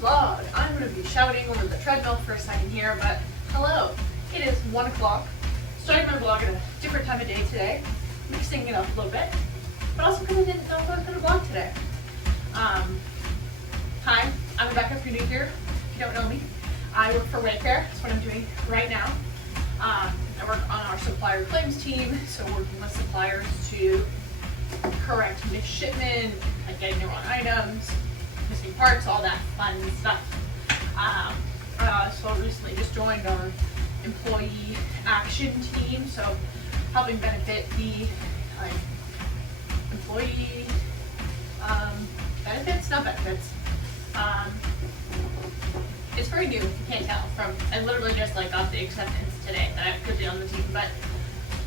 vlog. I'm going to be shouting over the treadmill for a second here, but hello. It is 1 o'clock. Starting my vlog at a different time of day today, mixing it up a little bit, but also because I didn't know if I was going to vlog today. Hi, I'm Rebecca if you're new here. If you don't know me, I work for Wayfair. That's what I'm doing right now. I work on our supplier claims team, so working with suppliers to correct missed shipment, like getting the wrong items, missing parts, all that fun stuff. So recently just joined our employee action team, so helping benefit the employee benefits, not benefits. It's very new, if you can't tell from, I literally just got the acceptance today that I could be on the team, but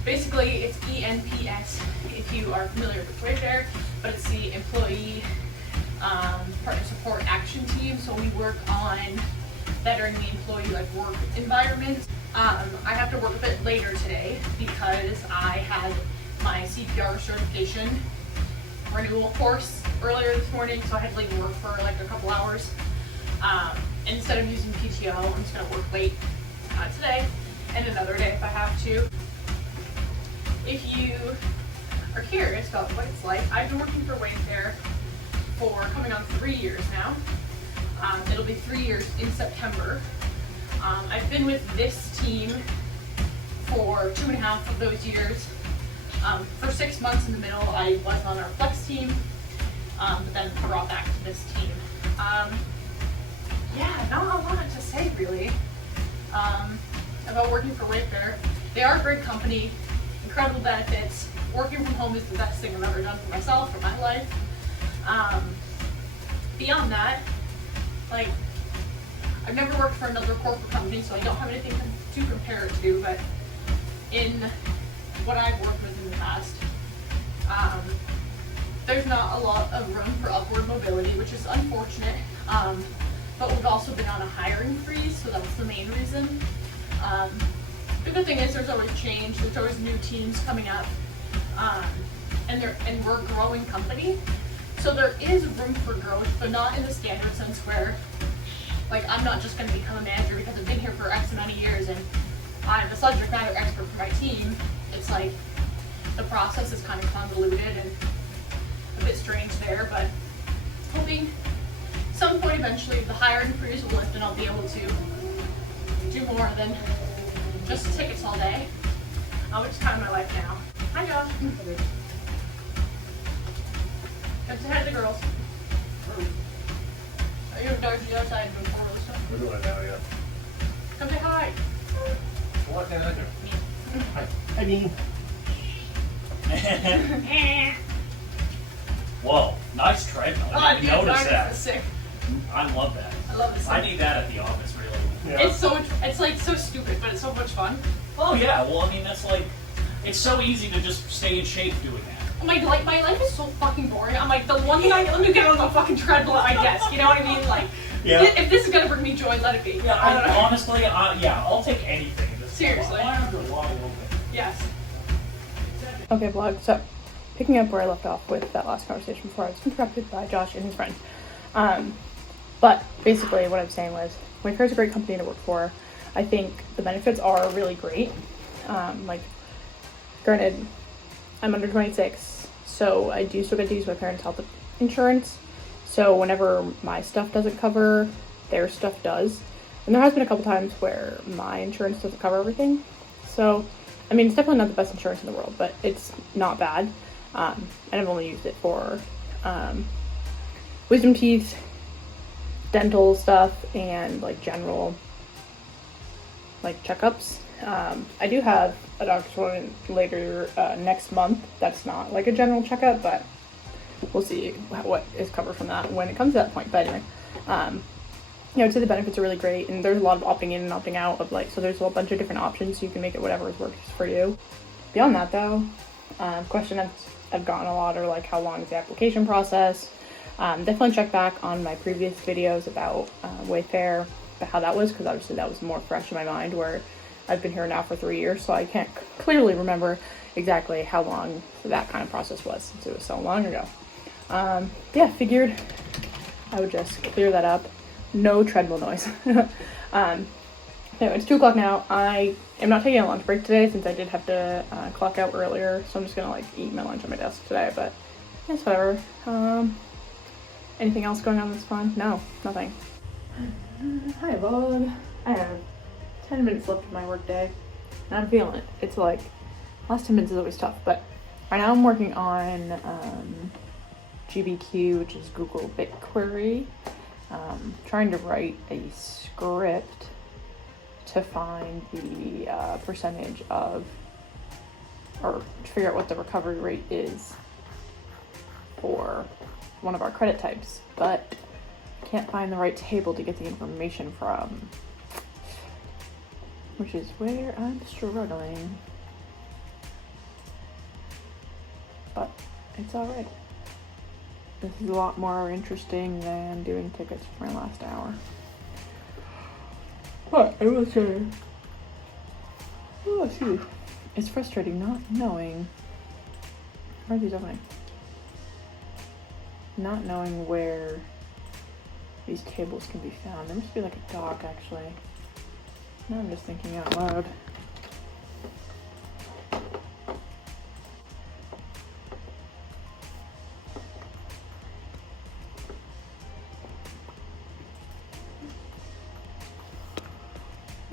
basically it's ENPS if you are familiar with Wayfair, but it's the employee partner support action team. So we work on bettering the employee work environment. I have to work a bit later today because I had my CPR certification renewal course earlier this morning, so I had to leave work for a couple hours. Instead of using PTO, I'm just going to work late today and another day if I have to. If you are curious about what it's like, I've been working for Wayfair for coming on 3 years now. It'll be 3 years in September. I've been with this team for 2.5 of those years. For 6 months in the middle, I was on our Flex team, but then brought back to this team. Yeah, not a lot to say really about working for Wayfair. They are a great company, incredible benefits. Working from home is the best thing I've ever done for myself, for my life. Beyond that, I've never worked for another corporate company, so I don't have anything to compare it to, but in what I've worked with in the past, there's not a lot of room for upward mobility, which is unfortunate. But we've also been on a hiring freeze, so that's the main reason. The good thing is there's always change, there's always new teams coming up, and we're a growing company. So there is room for growth, but not in the standard sense where I'm not just going to become a manager because I've been here for X amount of years and I'm the subject matter expert for my team. It's the process is kind of convoluted and a bit strange there, but hoping some point eventually the hiring freeze will lift and I'll be able to do more than just tickets all day, which is kind of my life now. Hi, Josh. Come say hi to the girls. Are you dark the other side and doing all this stuff? We're doing it now, yeah. Come say hi. What can I do? Hi. I mean, Whoa, nice treadmill. I didn't notice that. Sick. I love that. I love this. I need that at the office, really. Yeah. It's so stupid, but it's so much fun. Oh yeah, well I mean that's it's so easy to just stay in shape doing that. My life is so fucking boring. I'm the one thing let me get on the fucking treadmill at my desk. You know what I mean? Yeah. If this is gonna bring me joy, let it be. Yeah, I don't know. honestly, I'll take anything. Seriously. Why aren't there wide open? Yes. Okay, vlog. So, picking up where I left off with that last conversation before I was interrupted by Josh and his friend. But basically, what I'm saying was, Wayfair is a great company to work for. I think the benefits are really great. Granted, I'm under 26, so I do still get to use my parents' health insurance. So whenever my stuff doesn't cover, their stuff does. And there has been a couple times where my insurance doesn't cover everything. So, I mean, it's definitely not the best insurance in the world, but it's not bad. And I've only used it for wisdom teeth, dental stuff, and general checkups. I do have a doctor's appointment later next month. That's not a general checkup, but we'll see what is covered from that when it comes to that point. But anyway, I'd say the benefits are really great, and there's a lot of opting in and opting out of so there's a whole bunch of different options, so you can make it whatever works for you. Beyond that though, question I've gotten a lot are how long is the application process? Definitely check back on my previous videos about Wayfair, how that was, because obviously that was more fresh in my mind, where I've been here now for 3 years, so I can't clearly remember exactly how long that kind of process was since it was so long ago. Figured I would just clear that up. no treadmill noise. Anyway, it's 2 o'clock now. I am not taking a lunch break today since I did have to clock out earlier, so I'm just gonna like eat my lunch on my desk today, but it's whatever. Anything else going on that's fun? No, nothing. Hi vlog. I have 10 minutes left of my work day, and I'm feeling it. It's like, last 10 minutes is always tough, but right now I'm working on GBQ, which is Google BigQuery. Trying to write a script to find the percentage of, or to figure out what the recovery rate is for one of our credit types, but I can't find the right table to get the information from, which is where I'm struggling. But it's alright. This is a lot more interesting than doing tickets for my last hour. But I will say, oh, excuse me. It's frustrating not knowing. Where are these opening? Not knowing where these tables can be found. There must be like a dock actually. Now I'm just thinking out loud.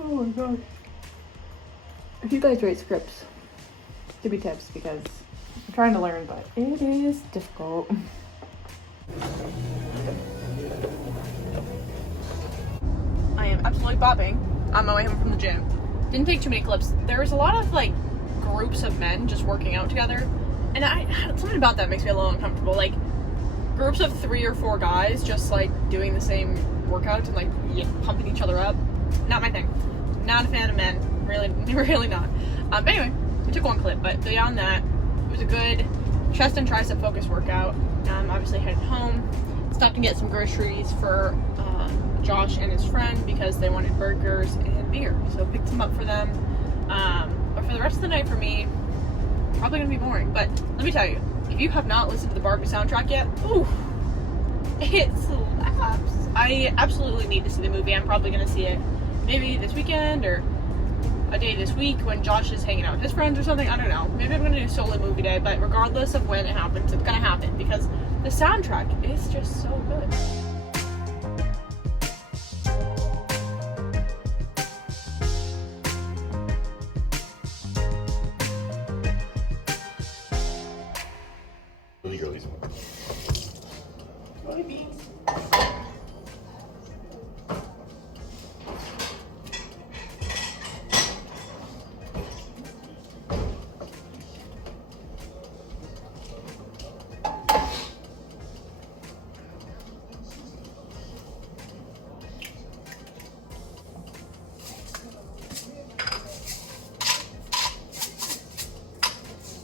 Oh my gosh. If you guys write scripts, give me tips because I'm trying to learn, but it is difficult. I am absolutely bopping on my way home from the gym. Didn't take too many clips. There was a lot of like groups of men just working out together, and something about that makes me a little uncomfortable. Like groups of 3 or 4 guys just like doing the same workouts and like pumping each other up. Not my thing. Not a fan of men. Really, really not. But anyway, I took 1 clip, but beyond that, it was a good chest and tricep focus workout. Obviously headed home. Stopped and get some groceries for Josh and his friend because they wanted burgers and beer. So picked them up for them. But for the rest of the night for me, probably gonna be boring. But let me tell you, if you have not listened to the Barbie soundtrack yet, ooh, it slaps. I absolutely need to see the movie. I'm probably gonna see it maybe this weekend or a day this week when Josh is hanging out with his friends or something. I don't know. Maybe I'm gonna do a solo movie day, but regardless of when it happens, it's gonna happen because the soundtrack is just so good. Really girlies.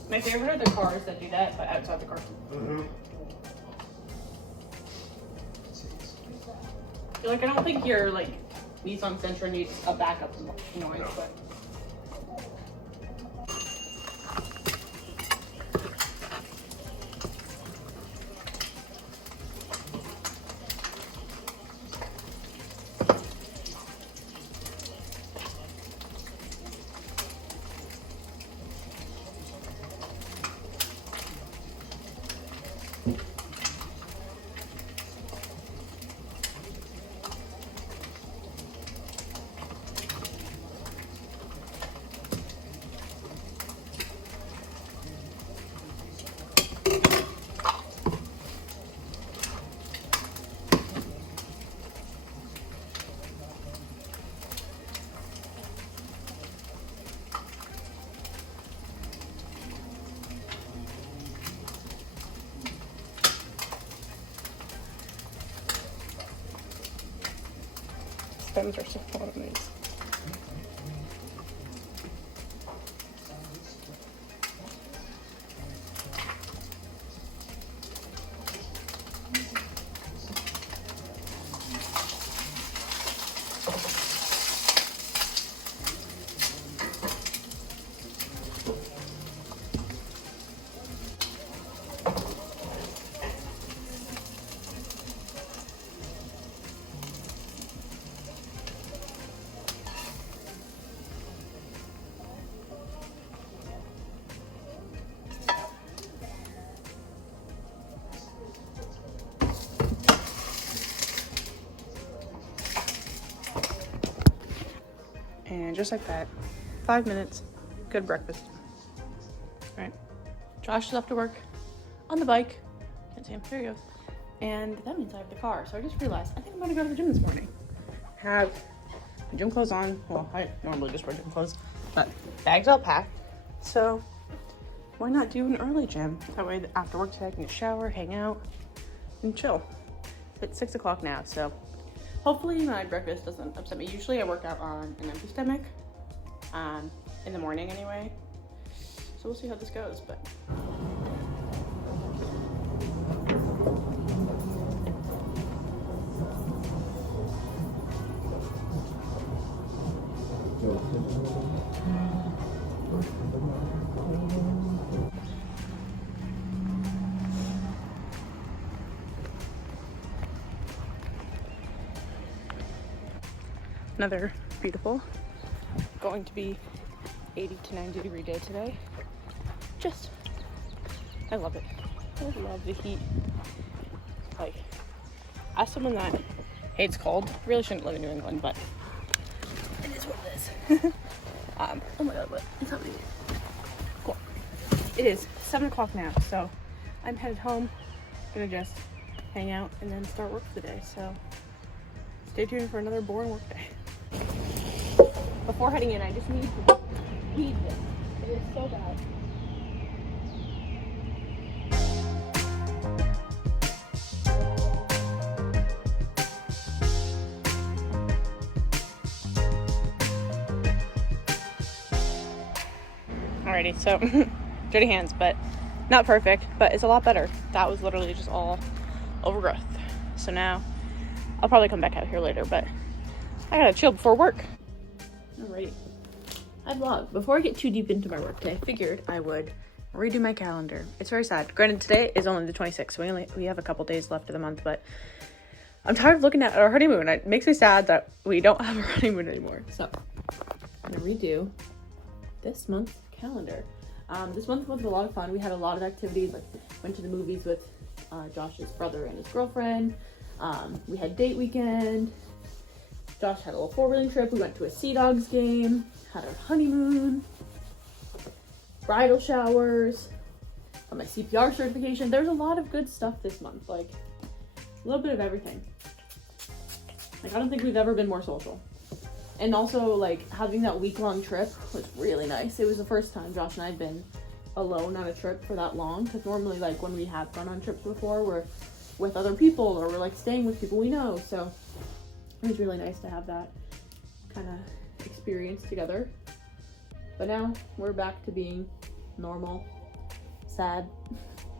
My favorite are the cars that do that, but outside the car. Mm-hmm. Like, I don't think your like Nissan Sentra needs a backup noise, No. but. Stems are so full of these. And just like that, 5 minutes, good breakfast. All right, Josh is off to work on the bike. Can't see him, there he goes. And that means I have the car. So I just realized, I think I'm gonna go to the gym this morning. Have my gym clothes on. Well, I normally just wear gym clothes, but bag's all packed. So why not do an early gym? That way after work today I can get a shower, hang out, and chill. It's 6 o'clock now, so hopefully my breakfast doesn't upset me. Usually I work out on an empty stomach, in the morning anyway. So we'll see how this goes, but. Another beautiful, going to be 80 to 90 degree day today. I love it. I love the heat. Like, as someone that hates cold, really shouldn't live in New England, but it is what it is. Oh my god, what is happening? Cool. It is 7 o'clock now, so I'm headed home. Gonna just hang out and then start work for the day. So stay tuned for another boring work day. Before heading in, I just need this. It is so bad. Alrighty, so dirty hands, but not perfect, but it's a lot better. That was literally just all overgrowth. So now I'll probably come back out here later, but I gotta chill before work. Alrighty. I vlog. Before I get too deep into my work day, I figured I would redo my calendar. It's very sad. Granted, today is only the 26th, so we have a couple days left of the month, but I'm tired of looking at our honeymoon. It makes me sad that we don't have a honeymoon anymore. So I'm gonna redo this month's calendar. This month was a lot of fun. We had a lot of activities, like went to the movies with Josh's brother and his girlfriend. We had date weekend. Josh had a little four-wheeling trip. We went to a Sea Dogs game, had our honeymoon, bridal showers, got my CPR certification. There's a lot of good stuff this month, like a little bit of everything. Like, I don't think we've ever been more social. And also, like, having that week-long trip was really nice. It was the first time Josh and I had been alone on a trip for that long, because normally, like, when we have gone on trips before, we're with other people or we're, like, staying with people we know. So it was really nice to have that kind of experience together. But now we're back to being normal, sad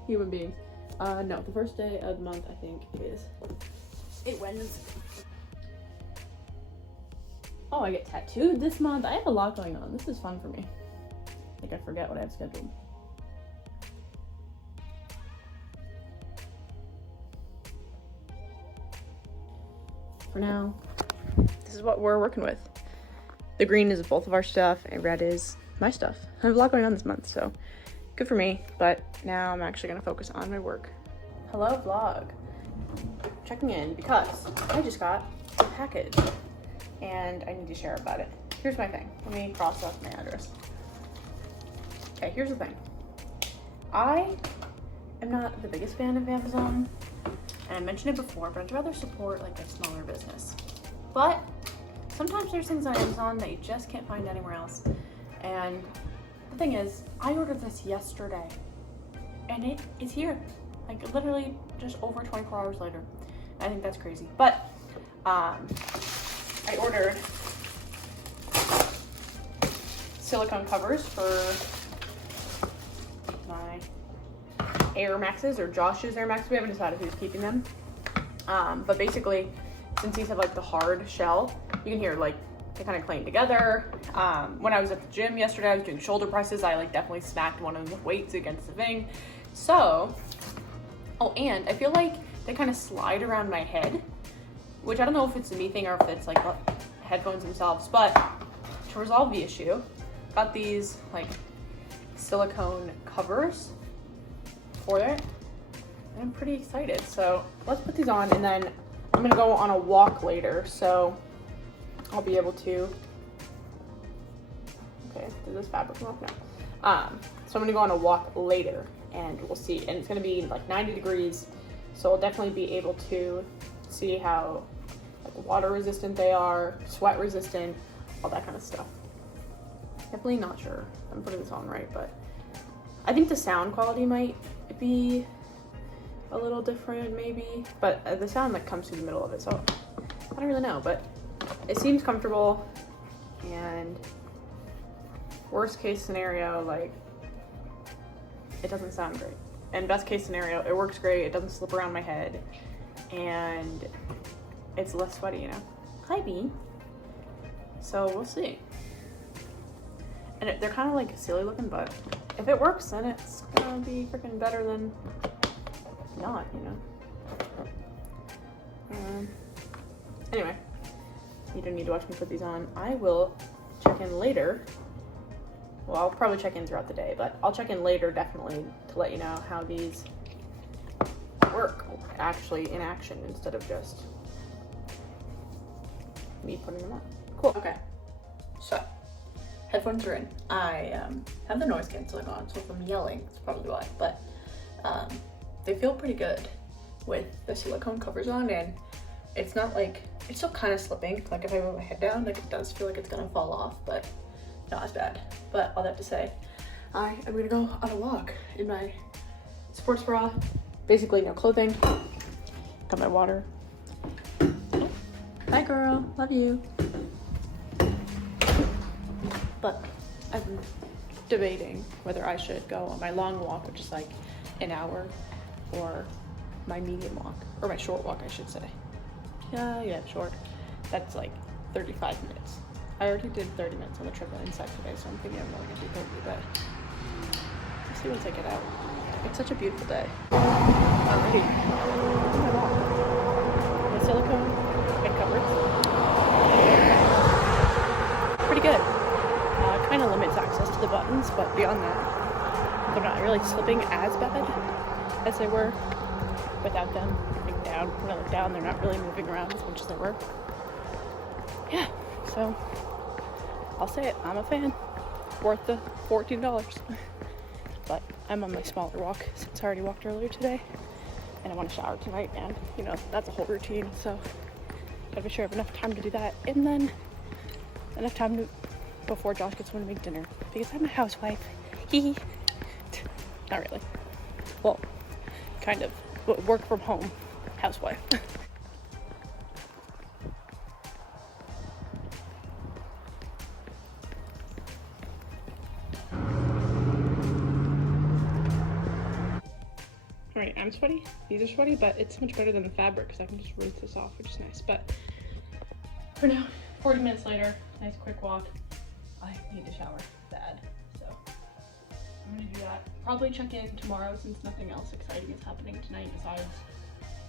human beings. No, the first day of the month, I think, is Wednesday. Oh, I get tattooed this month. I have a lot going on. This is fun for me. Like, I forget what I have scheduled. For now, this is what we're working with. The green is both of our stuff, and red is my stuff. I have a lot going on this month, so good for me. But now I'm actually gonna focus on my work. Hello, vlog. Checking in because I just got a package and I need to share about it. Here's my thing. Let me cross off my address. Okay, here's the thing. I am not the biggest fan of Amazon, and I mentioned it before, but I'd rather support like a smaller business. But sometimes there's things on Amazon that you just can't find anywhere else. And the thing is, I ordered this yesterday and it is here. Like, literally just over 24 hours later. I think that's crazy. But I ordered silicone covers for my Air Maxes, or Josh's Air Maxes. We haven't decided who's keeping them. But basically, since these have like the hard shell, you can hear like they kind of clang together. When I was at the gym yesterday, I was doing shoulder presses. I like definitely smacked one of the weights against the thing. So, oh, and I feel like they kind of slide around my head, which I don't know if it's a me thing or if it's like the headphones themselves, but to resolve the issue, got these like silicone covers for it, and I'm pretty excited. So let's put these on, and then I'm gonna go on a walk later, so I'll be able to Okay, did this fabric come off? No. So I'm gonna go on a walk later and we'll see. And it's gonna be like 90 degrees. So I'll definitely be able to see how like water resistant they are, sweat resistant, all that kind of stuff. Definitely not sure if I'm putting this on right, but I think the sound quality might be a little different maybe, but the sound like comes through the middle of it, so I don't really know, but it seems comfortable. And worst case scenario, like it doesn't sound great, and best case scenario, it works great, it doesn't slip around my head, and it's less sweaty, you know. Hi Bee. So we'll see. And they're kind of like silly looking, but if it works, then it's gonna be freaking better than not, you know. Anyway, you don't need to watch me put these on. I will check in later. Well, I'll probably check in throughout the day, but I'll check in later definitely to let you know how these work actually in action instead of just me putting them on. Cool. Okay, so headphones are in. I have the noise canceling on, so if I'm yelling, that's probably why, but they feel pretty good with the silicone covers on, and it's not like, it's still kind of slipping. Like if I put my head down, like it does feel like it's gonna fall off, but not as bad. But all that to say, I am gonna go on a walk in my sports bra, basically no clothing. Got my water. Bye girl, love you. But I'm debating whether I should go on my long walk, which is like an hour, or my medium walk, or my short walk, I should say. Yeah, short. That's like 35 minutes. I already did 30 minutes on the trip inside today, so I'm thinking I'm only gonna do 30, but we'll see once I get out. It's such a beautiful day. Alrighty. The silicone head covers. Pretty good. Kind of limits access to the buttons, but beyond that, they're not really slipping as bad as they were without them. Like down, when I look down, they're not really moving around as much as they were. Yeah, so I'll say it, I'm a fan. Worth the $14. But I'm on my smaller walk since I already walked earlier today, and I want to shower tonight, and you know, that's a whole routine, so gotta be sure I have enough time to do that, and then enough time to before Josh gets home to make dinner, because I'm a housewife. Hee. Not really. Well, kind of. Work from home housewife. Alright, I'm sweaty. These are sweaty, but it's much better than the fabric because I can just rinse this off, which is nice. But for now, 40 minutes later, nice quick walk. I need to shower bad, so I'm gonna do that. Probably check in tomorrow since nothing else exciting is happening tonight besides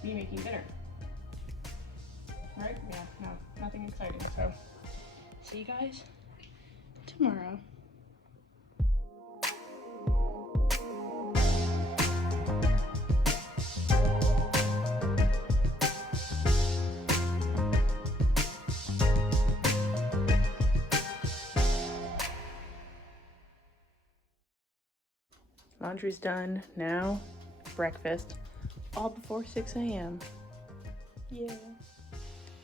me making dinner. Right? Yeah, no, nothing exciting. So see you guys tomorrow. Laundry's done. Now, breakfast. All before 6 a.m. Yeah.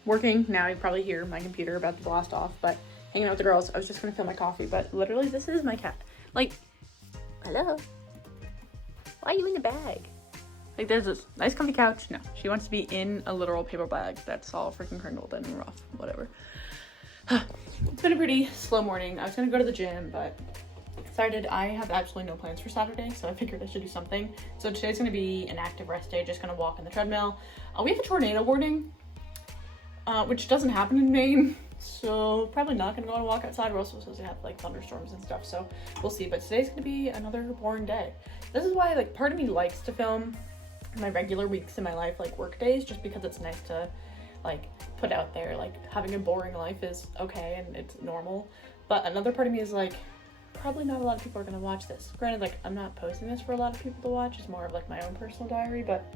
Working. Now you probably hear my computer about to blast off, but hanging out with the girls. I was just gonna fill my coffee, but literally this is my cat. Like, hello? Why are you in the bag? Like, there's this nice comfy couch. No, she wants to be in a literal paper bag that's all freaking crinkled and rough. Whatever. It's been a pretty slow morning. I was gonna go to the gym, but decided I have absolutely no plans for Saturday, so I figured I should do something. So today's gonna be an active rest day, just gonna walk on the treadmill. We have a tornado warning, which doesn't happen in Maine, so probably not gonna go on a walk outside. We're also supposed to have like thunderstorms and stuff, so we'll see. But today's gonna be another boring day. This is why like part of me likes to film my regular weeks in my life, like work days, just because it's nice to like put out there like having a boring life is okay and it's normal. But another part of me is like, probably not a lot of people are gonna watch this. Granted, like I'm not posting this for a lot of people to watch, it's more of like my own personal diary, but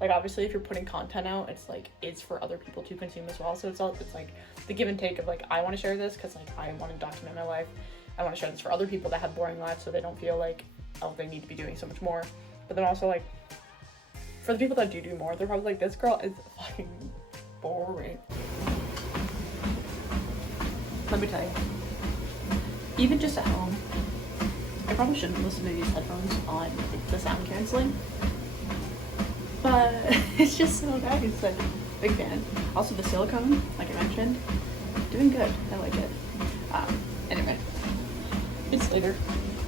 like obviously if you're putting content out, it's like it's for other people to consume as well. So it's like the give and take of like, I want to share this because like I want to document my life. I want to share this for other people that have boring lives so they don't feel like, oh, they need to be doing so much more. But then also like, for the people that do more, they're probably like, this girl is fucking boring. Let me tell you, even just at home, I probably shouldn't listen to these headphones on the sound canceling, but it's just so nice. Like, big fan. Also the silicone, like I mentioned, doing good. I like it. Anyway, it's later.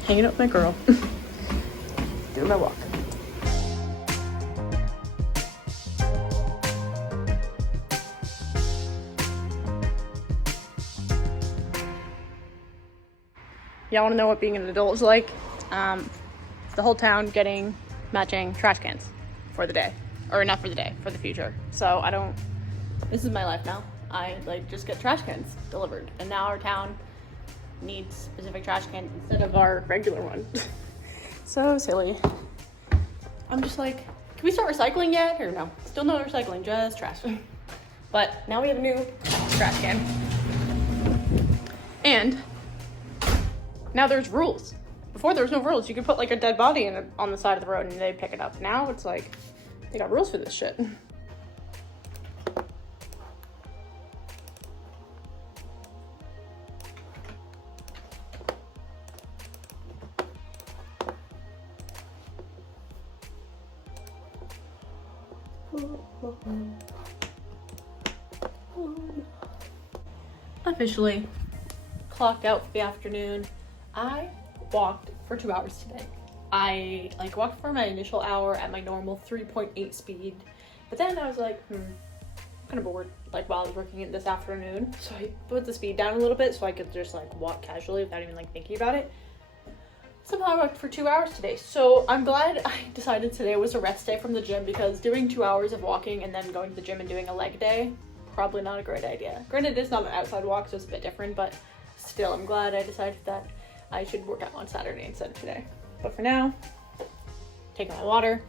Hanging out with my girl, doing my walk. Y'all want to know what being an adult is like? The whole town getting matching trash cans for the day, or not for the day, for the future. So this is my life now. I like just get trash cans delivered, and now our town needs specific trash cans instead of our regular one. So silly. I'm just like, can we start recycling yet? Or no, still no recycling, just trash. But now we have a new trash can. And now there's rules. Before there was no rules. You could put like a dead body on the side of the road and they'd pick it up. Now it's like, they got rules for this shit. Officially clocked out for the afternoon. I walked for 2 hours today. I walked for my initial hour at my normal 3.8 speed, but then I was like, I'm kind of bored, like while I was working it this afternoon. So I put the speed down a little bit so I could just like walk casually without even like thinking about it. Somehow I worked for 2 hours today. So I'm glad I decided today was a rest day from the gym, because doing 2 hours of walking and then going to the gym and doing a leg day, probably not a great idea. Granted, it's not an outside walk, so it's a bit different, but still, I'm glad I decided that I should work out on Saturday instead of today. But for now, taking my water.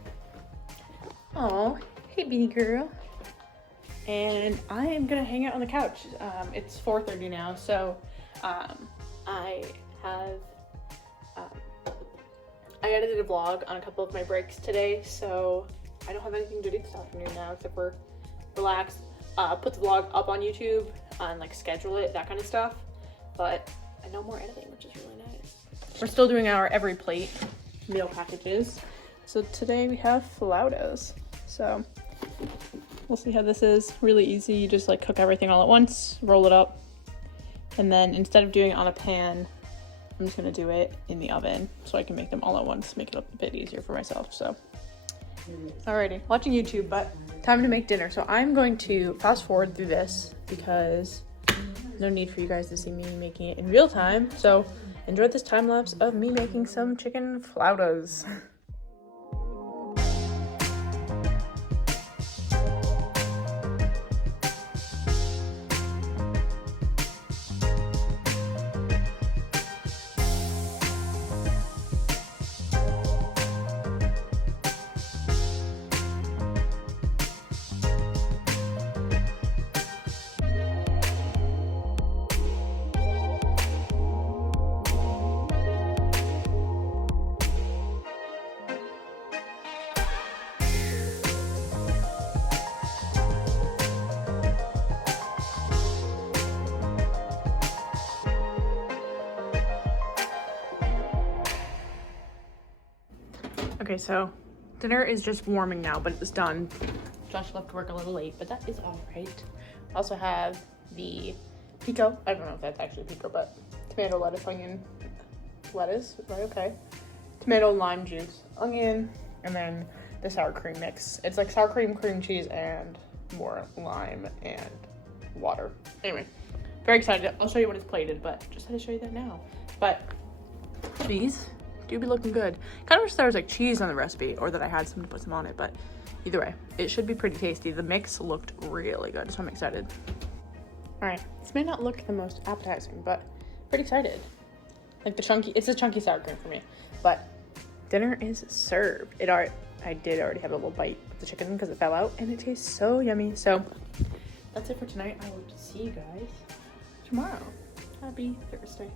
Oh, hey beanie girl. And I am gonna hang out on the couch. It's 4:30 now, so I edited a vlog on a couple of my breaks today, so I don't have anything to do this afternoon now except for relax, put the vlog up on YouTube and like schedule it, that kind of stuff. But no more editing, which is really nice. We're still doing our every plate meal packages. So today we have flautas. So we'll see how this is. Really easy. You just like cook everything all at once, roll it up, and then instead of doing it on a pan, I'm just gonna do it in the oven so I can make them all at once, make it a bit easier for myself. So alrighty, watching YouTube, but time to make dinner. So I'm going to fast forward through this because there's no need for you guys to see me making it in real time. So enjoy this time lapse of me making some chicken flautas. Okay, so dinner is just warming now, but it's done. Josh left work a little late, but that is all right. I also have the pico. I don't know if that's actually pico, but tomato, lettuce, onion, lettuce, right? Okay. Tomato, lime juice, onion, and then the sour cream mix. It's like sour cream, cream cheese, and more lime and water. Anyway, very excited. I'll show you when it's plated, but just had to show you that now. But these do be looking good. Kind of wish there was like cheese on the recipe, or that I had some to put some on it, but either way, it should be pretty tasty. The mix looked really good, so I'm excited. All right, this may not look the most appetizing, but pretty excited. Like it's a chunky sour cream for me, but dinner is served. I did already have a little bite of the chicken because it fell out, and it tastes so yummy. So that's it for tonight. I will see you guys tomorrow. Happy Thursday.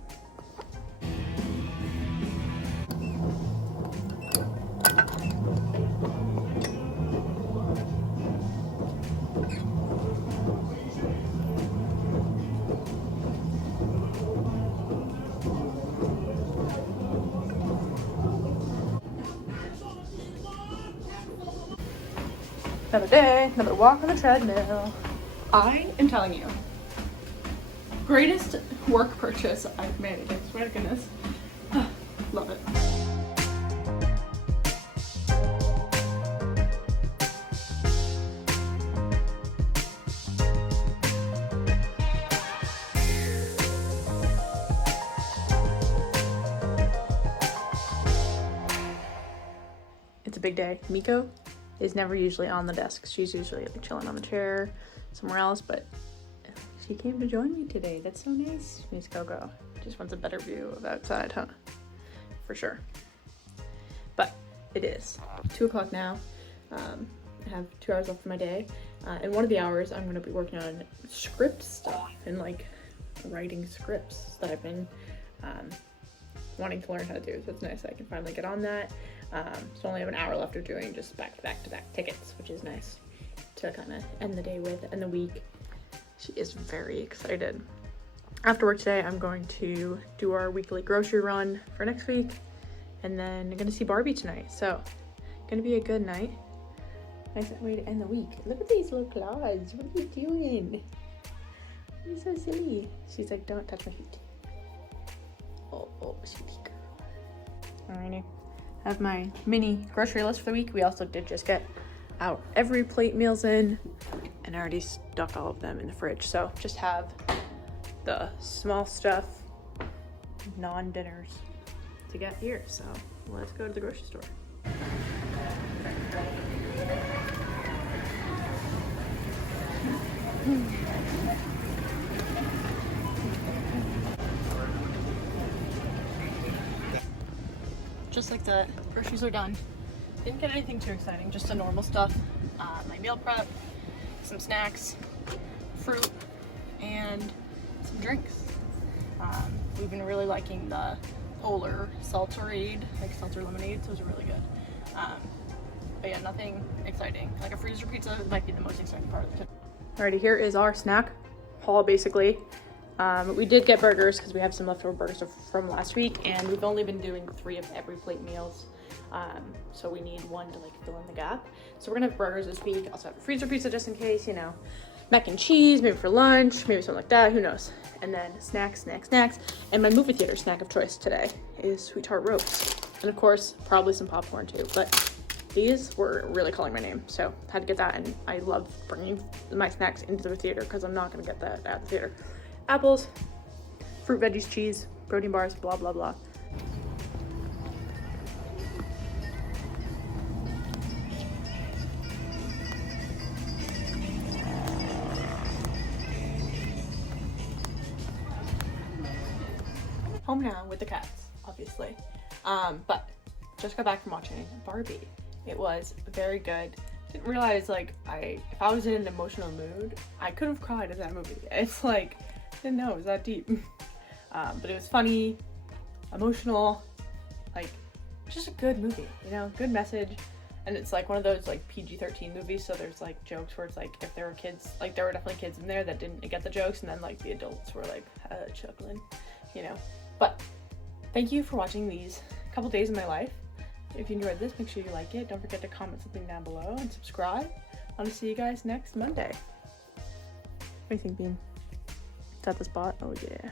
Another day, another walk on the treadmill. I am telling you, greatest work purchase I've made. I swear to goodness. Love it. It's a big day. Miko is never usually on the desk. She's usually like chilling on the chair somewhere else, but she came to join me today. That's so nice. Miss Coco just wants a better view of outside, huh? For sure. But it is 2 o'clock now. I have 2 hours left of my day. And one of the hours I'm gonna be working on script stuff and like writing scripts that I've been wanting to learn how to do. So it's nice I can finally get on that. So I only have an hour left of doing just back-to-back tickets, which is nice to kind of end the day with and the week. She is very excited. After work today, I'm going to do our weekly grocery run for next week, and then I'm gonna see Barbie tonight. So gonna be a good night. Nice way to end the week. Look at these little claws. What are you doing? You're so silly. She's like, don't touch my feet. Oh, sweetie girl. Alrighty. I have my mini grocery list for the week. We also did just get our every plate meals in, and I already stuck all of them in the fridge. So just have the small stuff, non-dinners to get here. So let's go to the grocery store. Just like that, groceries are done. Didn't get anything too exciting, just the normal stuff. My meal prep, some snacks, fruit, and some drinks. We've been really liking the Polar Seltzerade, like seltzer lemonades. Those are really good. But yeah, nothing exciting. Like a freezer pizza might be the most exciting part of it. Alrighty, here is our snack haul basically. We did get burgers because we have some leftover burgers from last week, and we've only been doing 3 of every plate meals. So we need 1 to like fill in the gap. So we're gonna have burgers this week. Also have a freezer pizza just in case, you know, mac and cheese, maybe for lunch, maybe something like that, who knows. And then snacks. And my movie theater snack of choice today is sweetheart roast. And of course, probably some popcorn too, but these were really calling my name. So had to get that, and I love bringing my snacks into the theater because I'm not gonna get that at the theater. Apples, fruit, veggies, cheese, protein bars, blah, blah, blah. Home now with the cats, obviously. But just got back from watching Barbie. It was very good. Didn't realize like if I was in an emotional mood, I could have cried at that movie. It's like, didn't know it was that deep. But it was funny, emotional, like just a good movie, you know, good message. And it's like one of those like PG-13 movies, so there's like jokes where it's like if there were kids, like there were definitely kids in there that didn't get the jokes, and then like the adults were like chuckling, you know. But thank you for watching these couple days of my life. If you enjoyed this, make sure you like it. Don't forget to comment something down below and subscribe. I want to see you guys next Monday. What do you think, Bean? Is that the spot? Oh yeah.